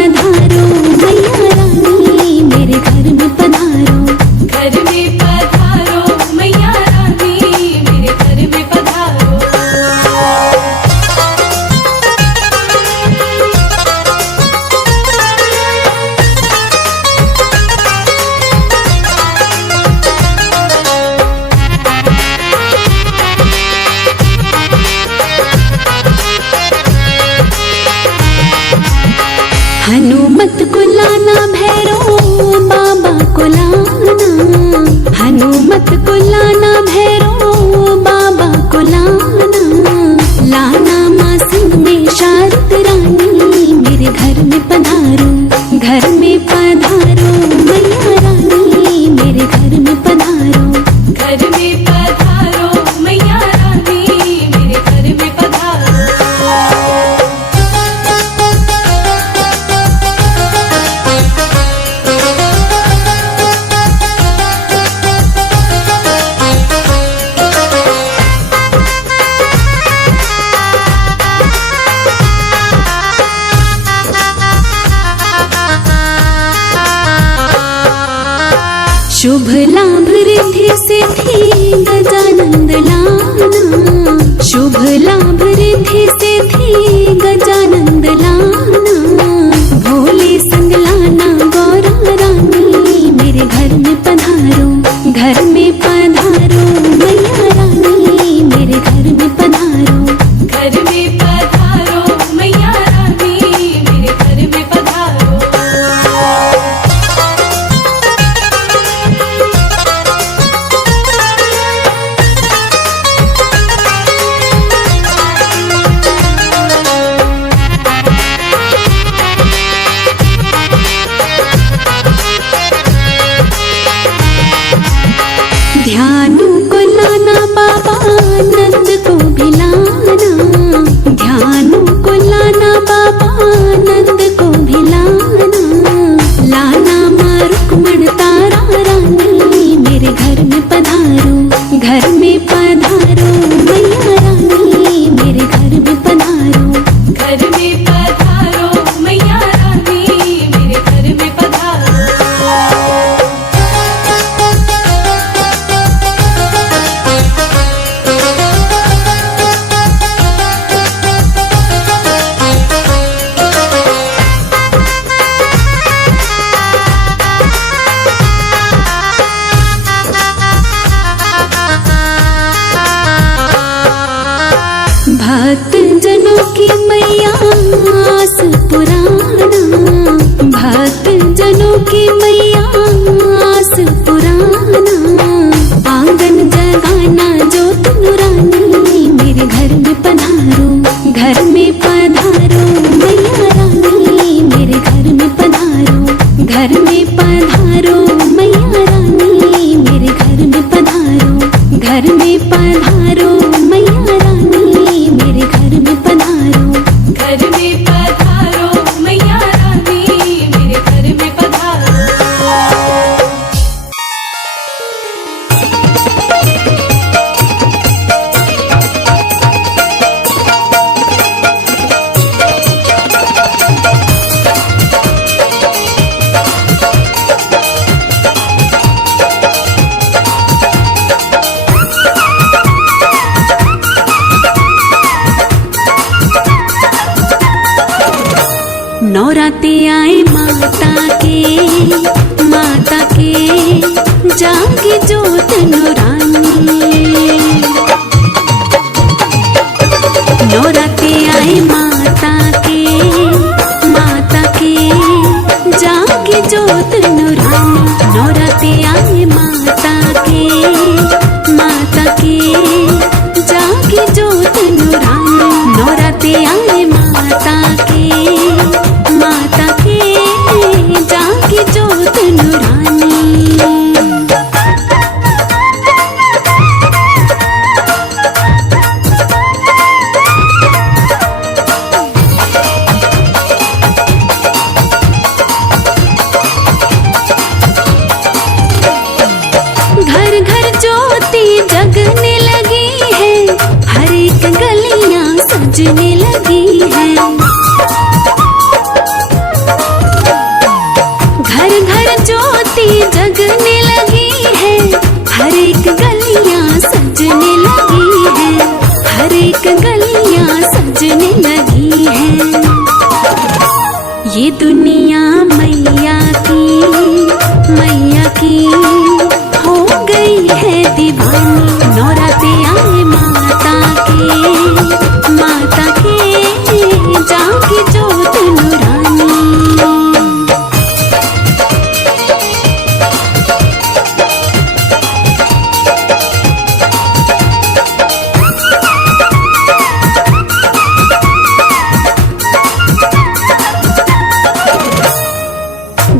पधारो मैया रानी मेरे घर में पधारो। घर में पधारो मैया रानी मेरे घर में पधारो। हनुमत को लाना भैरो बाबा को लाना, हनुमत को लाना भैरो बाबा को लाना। लाना माँ सिंह में शारद रानी मेरे घर में पधारो। घर में पधारो मैया रानी मेरे घर में पधारो। घर में पधारो मैया रानी मेरे घर में पधारो। शुभ लाभ रिद्धि सिद्धि गजानंद लाना, शुभ लाभ रिद्धि सिद्धि गजानंद लाना। भोले संग लाना गौरा रानी मेरे घर में पधारो। घर में पधारो मैया रानी मेरे घर में पधारो। घर में पधारो मैया रानी मेरे घर में पधारो। ध्यानु को लाना बाबा नंद को भी लाना, ध्यानु को लाना बाबा नंद को भी लाना। लाना माँ रुक्मण तारा रानी मेरे घर में पधारो। घर में पधारो मैया रानी मेरे घर में पधारो। घर में पधारो मैया रानी मेरे घर में पधारो। भक्त जनों की मैया आस पुराना, भक्त जनों की मैया आस पुराना। आंगन जगाना ज्योत नुरानी मेरे घर में पधारो। घर में पधारो मैया रानी मेरे घर में पधारो। घर में पधारो मैया रानी मेरे घर में पधारो। घर में पधारो मैया रानी मेरे घर में पधारो। घर में पधारो मैया रानी मेरे घर में पधारो। नौराते आए माता के जागे ज्योत नुरानी। नौराते आए माता के जागे ज्योत नुरानी। नौराते आए माता के जागे ज्योत नुरानी। नौराते आए माता के जागे ज्योत नुरानी। एक गलियां सजने लगी है, हर एक गलियां सजने लगी है। ये दुनिया मैया की हो गई है दीवानी। नौराते आए माता के जाके जोत नूरानी।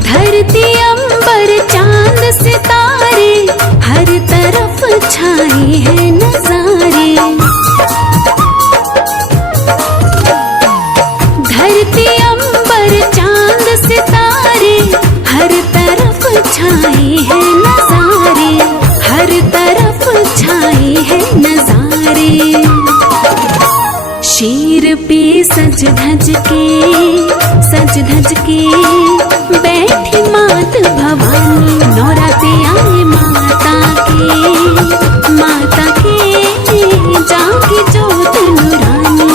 धरती अंबर चांद सितारे हर तरफ छाए हैं नजारे। धरती अंबर चांद सितारे हर तरफ छाए हैं नजारे, हर तरफ छाए हैं नजारे। शेर पे सज धज के बैठी मात भवानी। नौराते आए माता के जाके जोत नूरानी।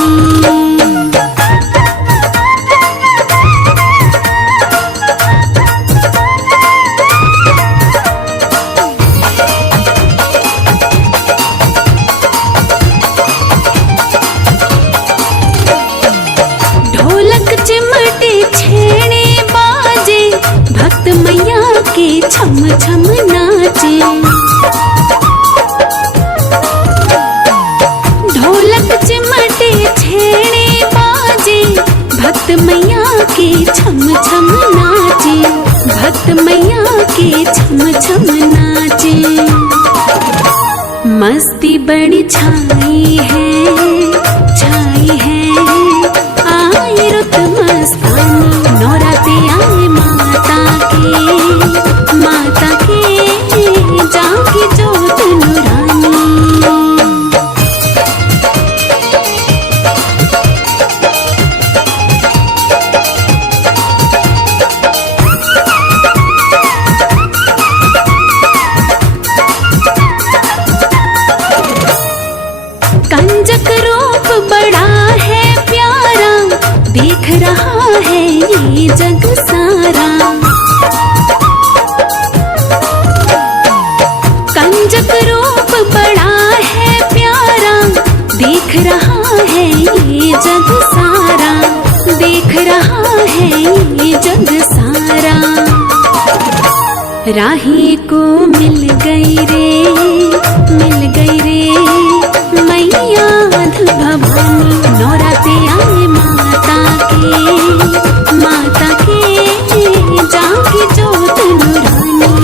ढोलक चिमटे छेने बाजे भक्त मैया के छम छम नाचे। ढोलक चिमटे छेने बाजे भक्त मैया के छम छम नाचे, भक्त मैया के छम छम नाचे। मस्ती बड़ी छाई है आई रुत मस्तानी। नौराते आए माता के जाके जोत नूरानी। कंजक रूप बड़ा है प्यारा, देख रहा है ये जग सारा। कंजक रूप बड़ा है प्यारा, देख रहा है ये जग सारा, देख रहा है ये जग सारा। राही को मिल गई रे मैया भवानी। नौराते आए माता के जाके जोत नूरानी।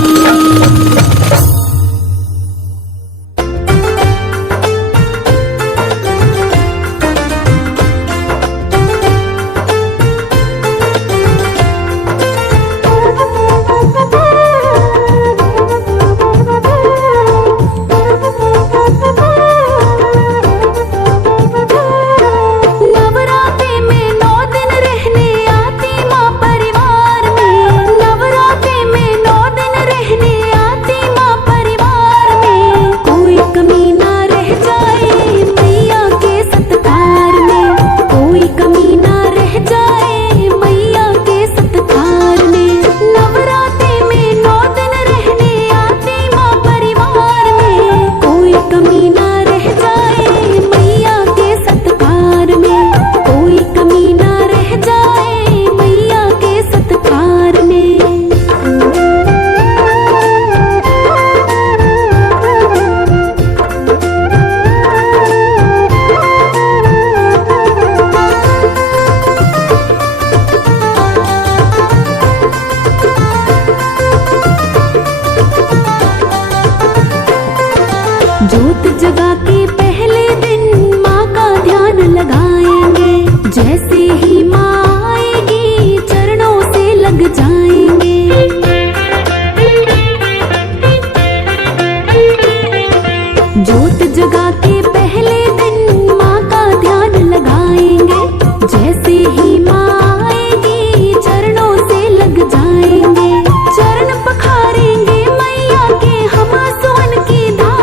जोत जगा के पहले दिन माँ का ध्यान लगाएंगे। जैसे ही माँ आएगी चरणों से लग जाएंगे। जोत जगा के पहले दिन माँ का ध्यान लगाएंगे। जैसे ही माँ आएगी चरणों से लग जाएंगे। चरण पखारेंगे मैया के हम सुवन की धार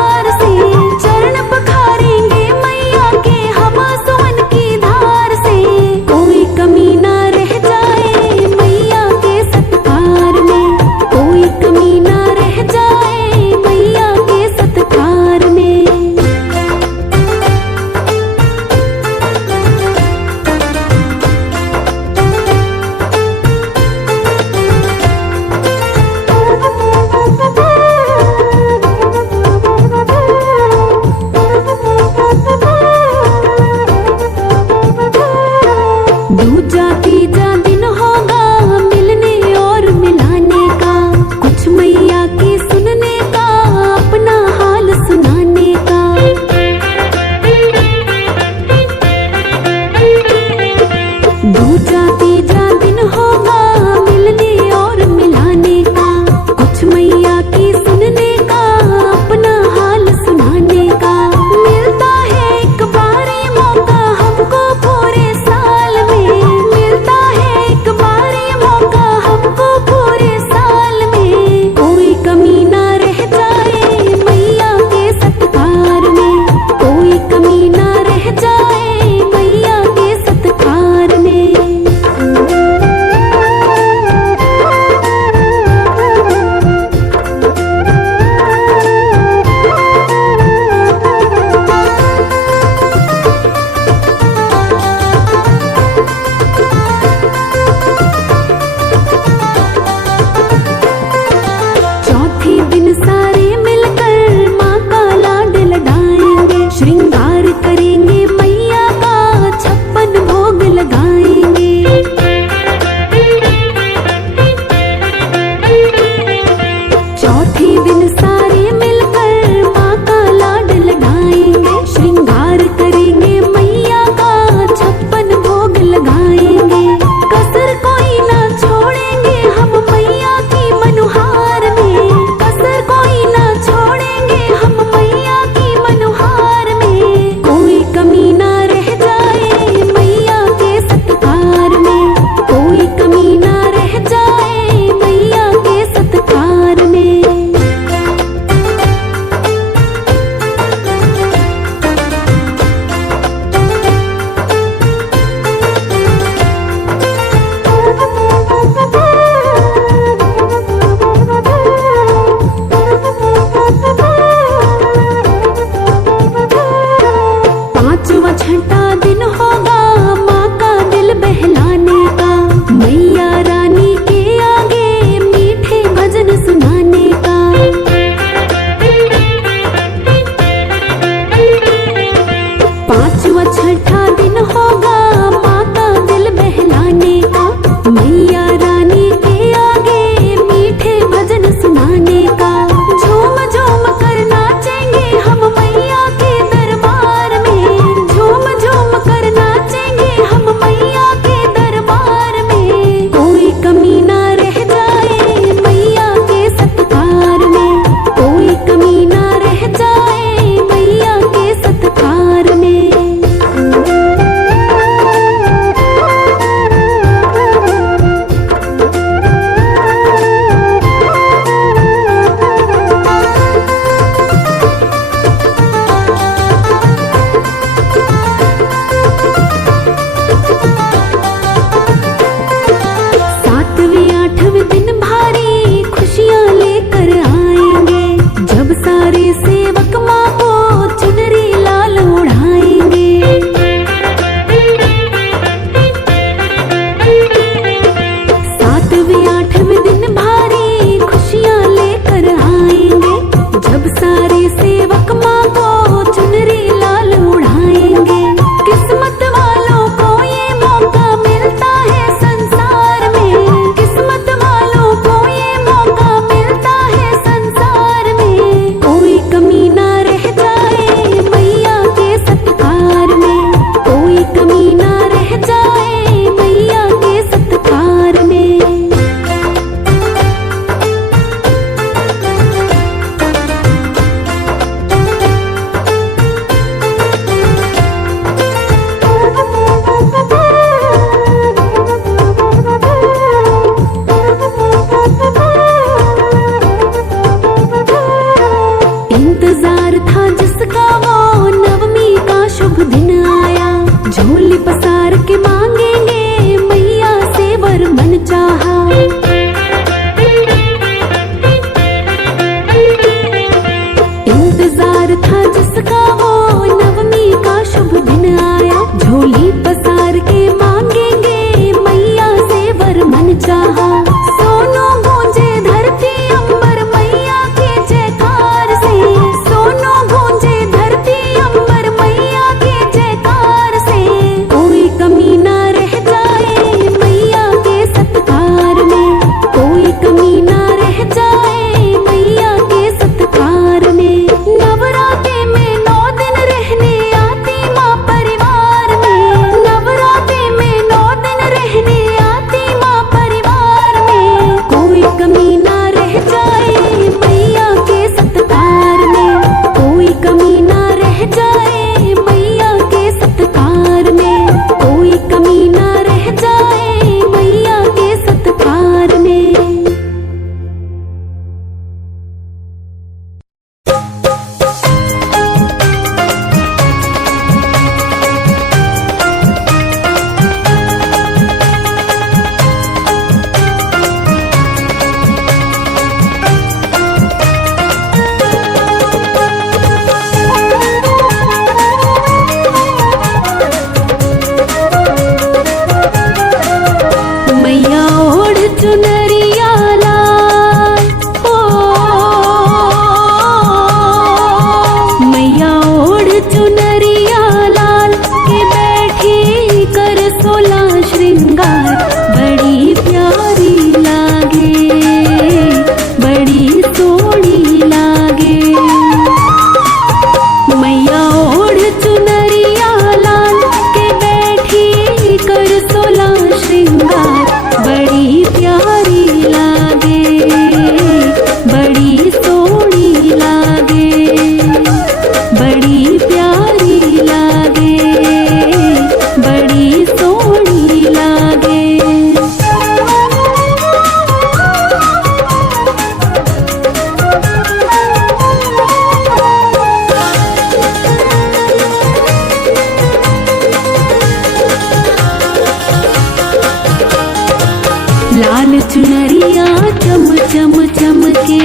लाल चुनरिया चम चम चमके,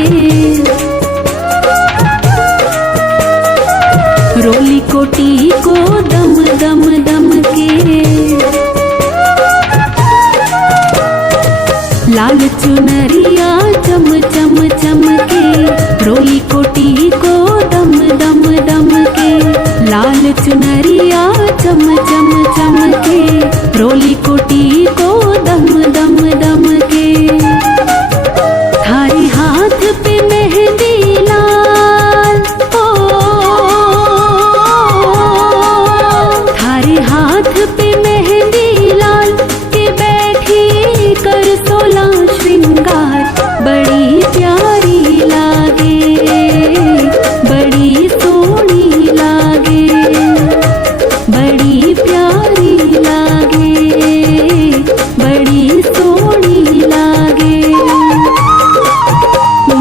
रोली कोटी को दम दम दम के। लाल चुनरिया चम चम चमके, रोली कोटी को दम दम दम के। लाल चुनरिया चम चम चमके, रोली कोटी को दम दम दम के। थारे हाथ पे मेहंदी लाल, ओ थारे हाथ पे मेहंदी लाल के बैठी कर 16 श्रृंगार। बड़ी प्यारी लागे, बड़ी सोहनी लागे, बड़ी प्यारी लागे, बड़ी सोहनी लागे।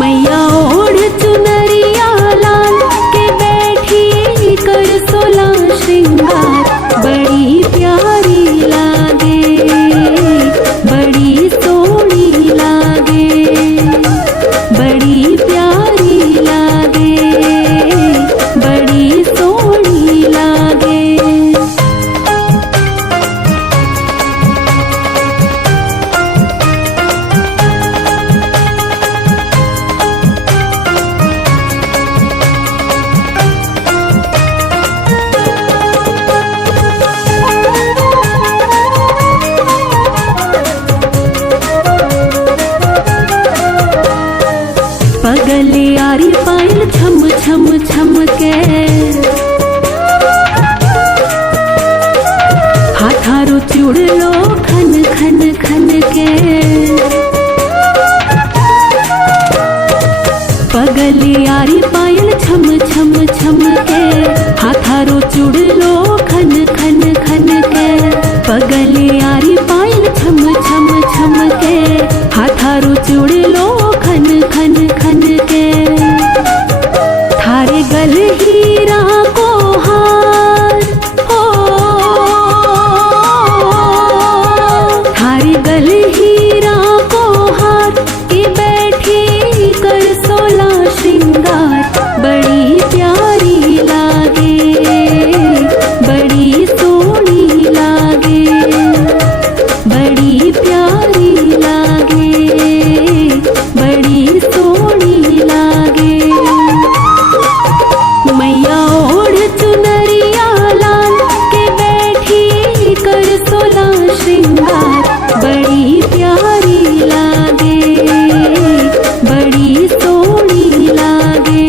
मैया ओढ़ चुनरिया लाल के बैठी कर 16 श्रृंगार। बड़ी प्यारी लागे, बड़ी सोहनी लागे, बड़ी प्यारी लागे, बड़ी सोहनी लागे। पगले आरी पायल छम छम छम के, हाथारो चूड़लो खन खन खन के। पगले आरी पायल छम छम छम के, हाथारो चूड़लो खन खन खन के। पगले आरी पायल छम छम छम के, हाथारो चूड़लो खन खन खन के। थारे गल हीरा को हार, हो थारे गल हीरा को हार के बैठी कर 16 श्रृंगार। बड़ी प्यारी लागे, बड़ी सोहनी लागे, बड़ी प्यारी लागे, बड़ी सोहनी लागे। मैया ओढ़ चुनरिया लाल के बैठी कर 16 श्रृंगार। बड़ी प्यारी लागे, बड़ी सोहनी लागे,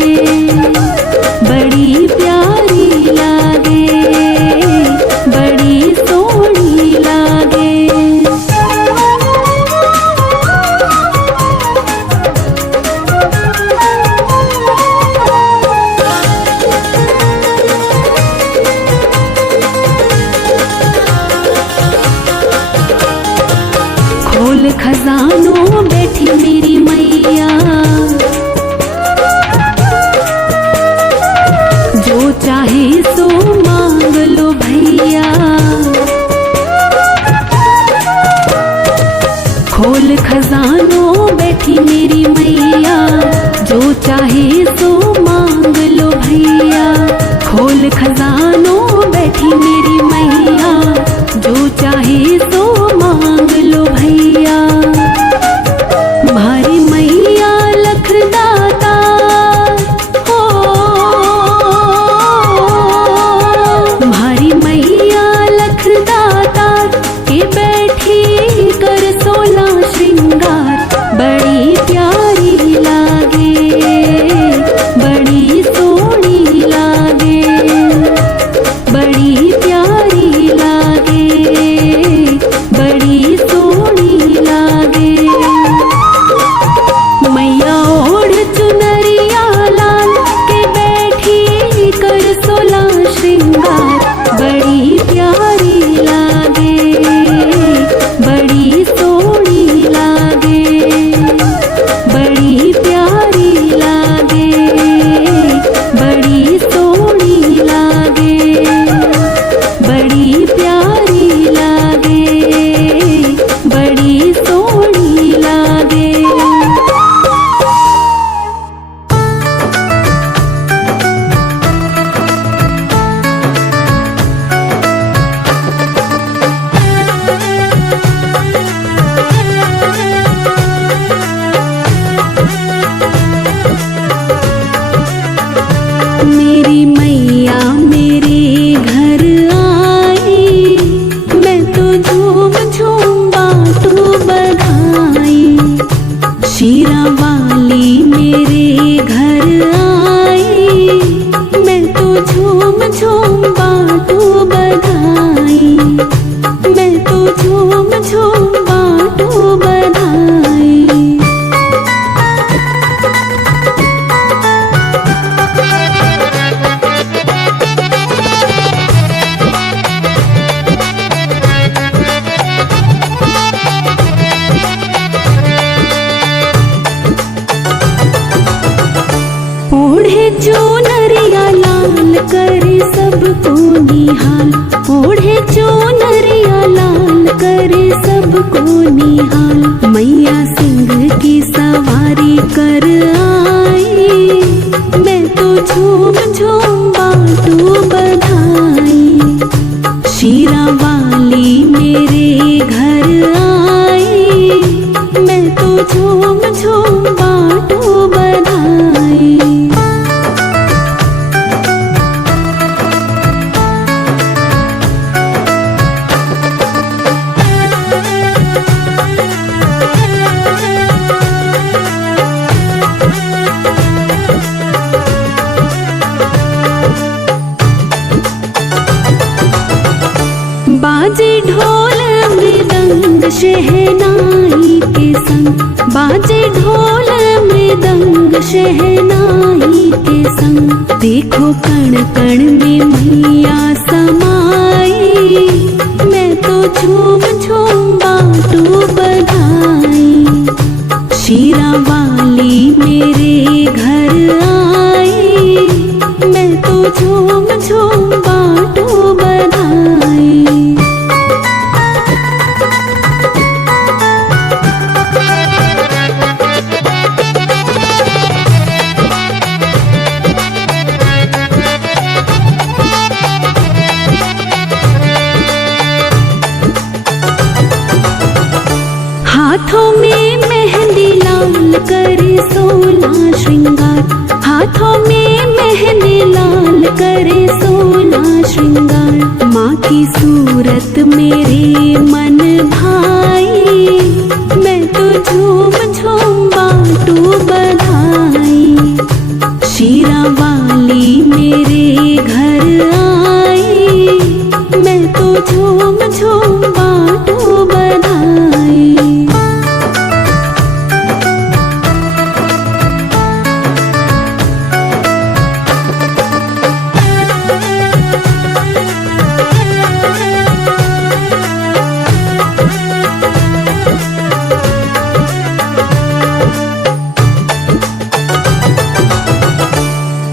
बड़ी प्यारी लागे, बड़ी सोहनी लागे। खोल खजानों बैठी मेरी मैया, जो चाहे सो मांग लो भैया। खोल खजानों बैठी मेरी मैया, जो चाहे सो मांग लो भैया। खोल खजानों बैठी मेरी मैया, जो चाहे सो मांग लो भैया। भारी मैया लखदाता, हो भारी मैया लखदाता के बैठी कर 16 श्रृंगार। बड़ी प्यारी लागे, बड़ी सोहनी लागे, बड़ी प्यारी लागे, बड़ी सोहनी करे सबको निहाल, ओढ़े चुनरिया लाल करे सबको निहाल। मैया सिंह की सवारी कर आई, मैं तो झूम झूम बाटू बधाई। शीरा वाली मेरे घर आई, मैं तो झूम झूम बाटू बधाई। बाजे ढोल मृदंग शहनाई के संग, बाजे ढोल मृदंग शहनाई के संग। देखो कण कण में मैया समाई, मैं तो झूम झूम बाटू बधाई। शीरा वाली मेरे घर आई, मैं तो झूम झूम बाटू बधाई। हाथों में मेहंदी लाल करे 16 श्रृंगार, हाथों में मेहंदी लाल करे 16 श्रृंगार। माँ की सूरत मेरे मन भाई, मैं तो झूम झूम बाटू बधाई। शीरा वाली मेरे घर आई, मैं तो झूम झूम बाटू बधाई।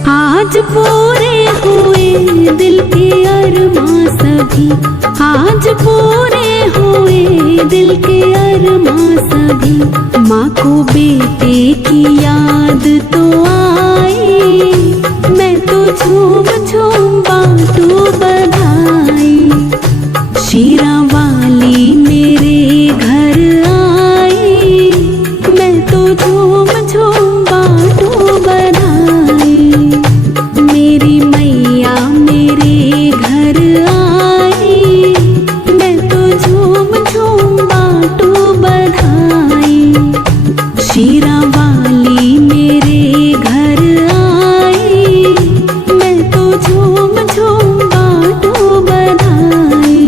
आज पूरे हुए दिल के अरमां सभी, आज पूरे हुए दिल के अरमां सभी। माँ को बेटे की याद तो आई, मैं तो झूम झूम बाटू बधाई। शीरा वाली मेरे घर आई, मैं तो झूम झूम बाटू बधाई। मेरी मैया मेरे घर आई, मैं तो झूम झूम बाटू बधाई। शीरा वाली मेरे घर आई, मैं तो झूम झूम बाटू बधाई।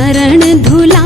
चरण धुला